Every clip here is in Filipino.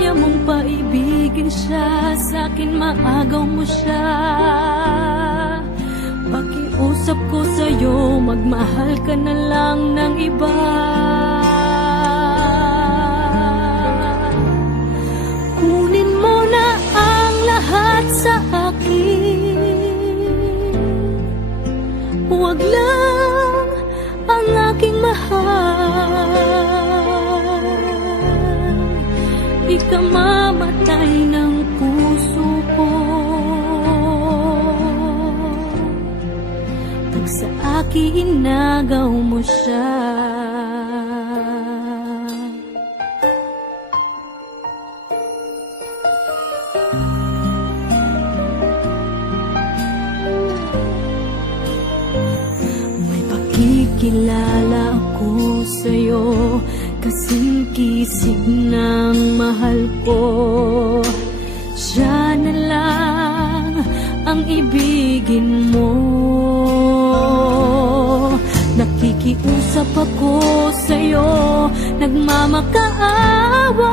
kaya mong paibigin siya. Sa akin maagaw mo siya. Pakiusap ko sa'yo Magmahal ka na lang ng iba. Kunin mo na ang lahat sa akin. Huwag lang ang aking mahal Ikamamatay ng puso ko. Pag sa akin inagaw mo siya. May pakikilala ako sa'yo Kasing kisig ng mahal ko. Siya na lang ang ibigin mo. Nakikiusap ako sa'yo Nagmamakaawa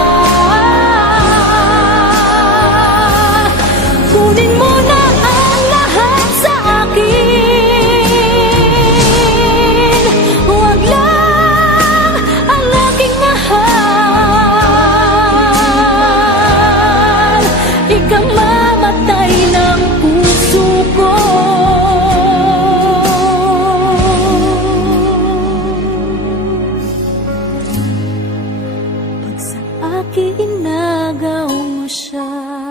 akin nagaw mo siya.